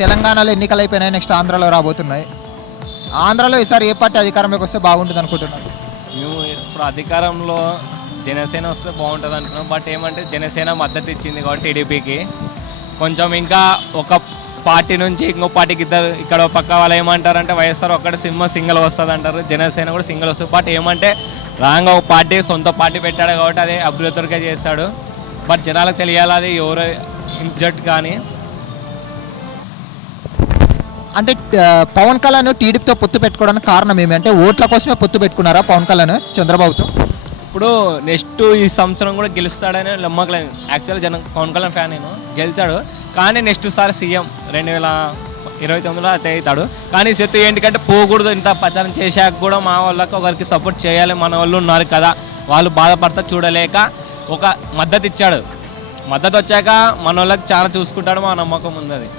తెలంగాణలో ఎన్నికలు అయిపోయినాయి, నెక్స్ట్ ఆంధ్రాలో రాబోతున్నాయి. ఆంధ్రాలో ఈసారి ఏ పార్టీ అధికారంలోకి వస్తే బాగుంటుంది అనుకుంటున్నారు? మేము ఇప్పుడు అధికారంలో జనసేన వస్తే బాగుంటుంది అనుకున్నాం. బట్ ఏమంటే జనసేన మద్దతు ఇచ్చింది కాబట్టి టీడీపీకి కొంచెం ఇంకా ఒక పార్టీ నుంచి ఇంకో పార్టీకి ఇద్దరు ఇక్కడ పక్క వాళ్ళు ఏమంటారంటే వైఎస్ఆర్ ఒక్కటి సింగిల్ వస్తుంది అంటారు, జనసేన కూడా సింగిల్ వస్తుంది. బట్ ఏమంటే రాంగా ఒక పార్టీ సొంత పార్టీ పెట్టాడు కాబట్టి అదే అభివృద్ధిగా చేస్తాడు. బట్ జనాలకు తెలియాలి అది ఎవరు ఇంజట్ కానీ. అంటే పవన్ కళ్యాణ్ టీడీపీతో పొత్తు పెట్టుకోవడానికి కారణం ఏమి? అంటే ఓట్ల కోసమే పొత్తు పెట్టుకున్నారా పవన్ కళ్యాణ్ చంద్రబాబుతో? ఇప్పుడు నెక్స్ట్ ఈ సంవత్సరం కూడా గెలుస్తాడని నమ్మకలేదు. యాక్చువల్గా పవన్ కళ్యాణ్ ఫ్యాన్ నేను, గెలిచాడు. కానీ నెక్స్ట్ సారి సీఎం 2029లో అయితే అవుతాడు. కానీ సెత్తు ఏంటికంటే పోకూడదు, ఇంత ప్రచారం చేశాక కూడా మా వాళ్ళకి ఒకరికి సపోర్ట్ చేయాలి, మన వాళ్ళు ఉన్నారు కదా వాళ్ళు బాధపడతా చూడలేక ఒక మద్దతు ఇచ్చాడు. మద్దతు వచ్చాక మన వాళ్ళకి చాలా చూసుకుంటాడు, మా నమ్మకం ఉంది అది.